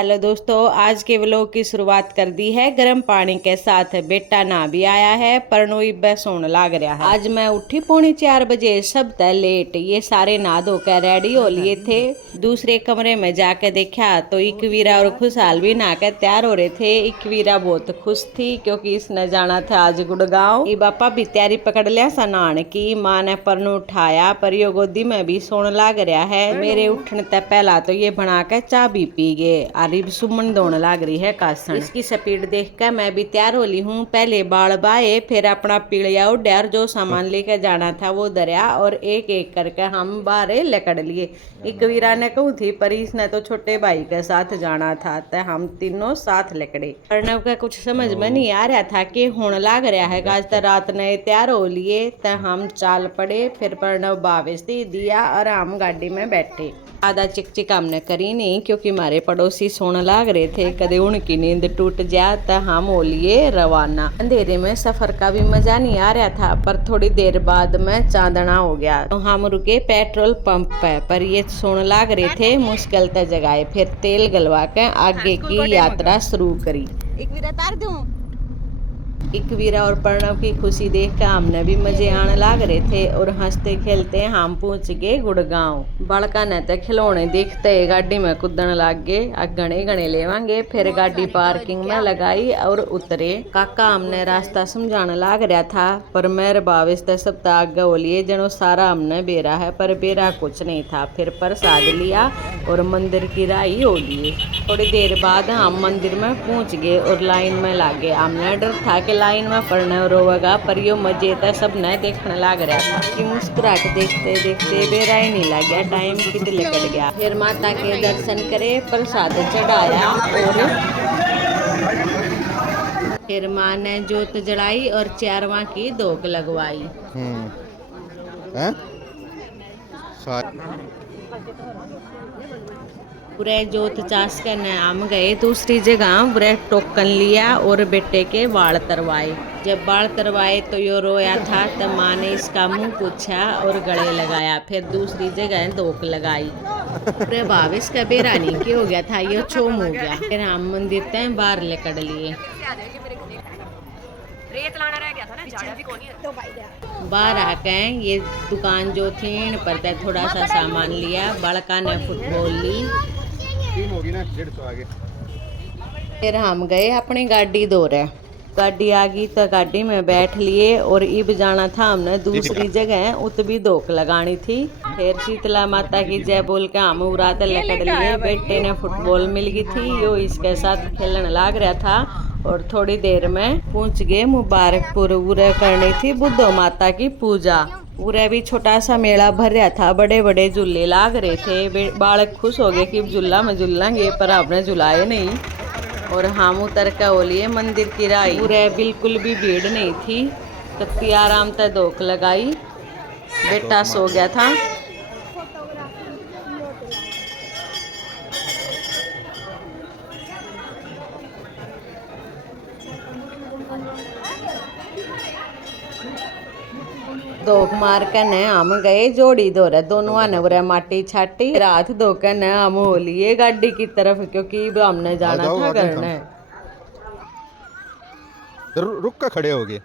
Hello दोस्तों, आज के व्लॉग की शुरुआत कर दी है गर्म पानी के साथ। बेटा ना भी आया है पर नोई सोने लाग रहा है। आज मैं उठी 3:45 बजे, सब तय लेट। ये सारे नहा धो कर रेडी हो लिए थे। दूसरे कमरे में जाकर देखा तो इकवीरा और खुशहाल भी नहा कर तैयार हो रहे थे। इकवीरा बहुत खुश थी क्योंकि इसने जाना था आज गुड़गांव। ये बापा भी तैयारी पकड़ लिया सा नहाने की। माँ ने परनू उठाया पर यो गोदी में भी सोने लाग रहा है। मेरे उठने तक पहला तो ये बना कर चाय भी पी गए। अरीब सुमन दौड़ लाग रही है कासन। इसकी स्पीड देखकर मैं भी तैयार हो ली हूँ। पहले बाल बाए, फिर अपना पीलिया उड़ार, जो सामान लेकर जाना था वो दरिया, और एक एक करके हम बाहर लेकर लिए। इकवीरा ने कहूँ थी पर इसने तो छोटे भाई के साथ जाना था, तो हम तीनों साथ लेकड़े। प्रणव का कुछ समझ में नहीं आ रहा था कि होने लाग रहा है। आज तक रात ने तैयार हो लिए तो हम चाल पड़े। फिर प्रणव बाविश दिया और हम गाड़ी में बैठे। आधा चिकचिक हमने करी नहीं क्योंकि हमारे पड़ोसी सोने लाग रहे थे। कदे उनकी नींद टूट जाए तो हम हो लिए रवाना। अंधेरे में सफर का भी मजा नहीं आ रहा था, पर थोड़ी देर बाद में चांदना हो गया तो हम रुके पेट्रोल पंप पे। पर ये सोने लाग रहे थे, मुश्किल तक जगाए। फिर तेल गलवा के आगे की यात्रा शुरू करी। इकवीरा और प्रणव की खुशी देख कर हमने भी मजे आने लाग रहे थे और हंसते खेलते हम पहुंच गए गुड़गांव। बड़का ने तो खिलौने देखते गाड़ी में कूदने लग गए। घने घने लेवांगे। फिर गाड़ी पार्किंग में लगाई और उतरे। काका हमने रास्ता समझाने लाग रहा था पर मेरे बाविश सब आगे हो लिए जनो सारा हमने बेरा है, पर बेरा कुछ नहीं था। फिर प्रसाद लिया और मंदिर की राही हो लिए। थोड़ी देर बाद हम मंदिर में पहुंच गए और लाइन में लागे। हमने डर था कि लाइन में पड़ने रोवेगा, पर यो मजे था सब न देखने लग रहा था कि मुस्कुराहट देखते देखते बेरा ही नहीं लग गया, टाइम कितने कट गया। फिर माता के दर्शन करे, प्रसाद चढ़ाया और फिर माँ ने जोत जलाई और चारवा की धोक लगवाई। पूरे जोत चास करने हम गए दूसरी जगह। पूरे टोकन लिया और बेटे के बाल तरवाए। जब बाल तरवाए तो यो रोया था, तब माँ ने इसका मुंह पूछा और गले लगाया। फिर दूसरी जगह धोक लगाई। पूरे भाविश का बेरा नहीं के हो गया था, यो छोम हो गया। फिर हम मंदिर तय बाहर लेकर लिए। बाहर आके ये दुकान जो थी इन पर थोड़ा सा सामान लिया। बड़का ने फुटबॉल ली। फिर हम गए अपनी गाड़ी दौरे। गाड़ी आ गई तो गाड़ी में बैठ लिए और इब जाना था हमने दूसरी जगह, उत भी धोक लगानी थी। फिर शीतला माता की जय बोल के हम उड़ाते लकड़ लिए। बेटे ने फुटबॉल मिल गई थी, यो इसके साथ खेलने लाग रहा था। और थोड़ी देर में पहुंच गए मुबारकपुर। उरे करनी थी बुद्धो माता की पूजा। उरे भी छोटा सा मेला भर रहा था, बड़े बड़े झूले लाग रहे थे। बालक खुश हो गए कि झूला में झूलेंगे, पर आपने झुलाए नहीं। और हम उतर के हो लिए मंदिर की राही। पूरे बिल्कुल भी भीड़ नहीं थी, कत्ती आराम से धोख लगाई। बेटा सो गया था। धोख मार के न हम गए जोड़ी दौरे। दोनों ने माटी छाटी, रात धोकर न हम हो लिए गाड़ी की तरफ क्योंकि हमने जाना था करने। रुक कर खड़े हो गए।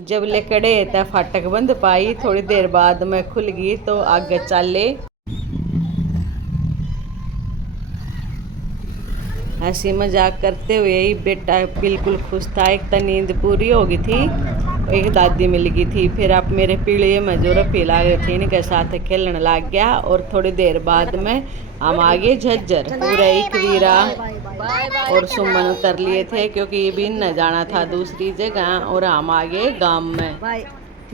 जब लेकड़े तब फाटक बंद पाई। थोड़ी देर बाद में खुल गई तो आगे चले। हंसी मजाक करते हुए ही बेटा बिल्कुल खुश था। एक तो नींद पूरी हो गई थी, एक दादी मिल गई थी। फिर आप मेरे पीढ़े में जो रफी लाग रही थी इनके साथ खेलने लग गया। और थोड़ी देर बाद में हम आगे झज्जर। पूरा इकवीरा और सुमन उतर लिए थे क्योंकि ये भी न जाना था दूसरी जगह। और हम आगे गांव में।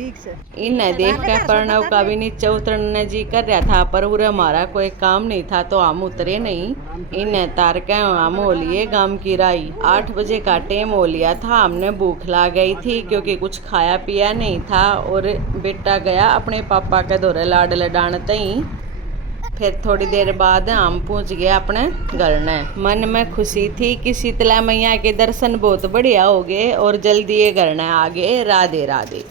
इन्हें देख कर प्रणव का भी नीचे उतरने जी कर रहा था, पर उरे हमारा कोई काम नहीं था तो हम उतरे नहीं। इन्हें तार के हम हो लिए गांव की राही। 8 बजे का टाइम हो लिया था। हमने भूख ला गई थी क्योंकि कुछ खाया पिया नहीं था। और बेटा गया अपने पापा के दौरे लाड लडानते ही। फिर थोड़ी देर बाद हम पहुंच गए अपने घर ने। मन में खुशी थी कि शीतला मैया के दर्शन बहुत बढ़िया हो गए और जल्दी ये घर ने आ गए। राधे राधे।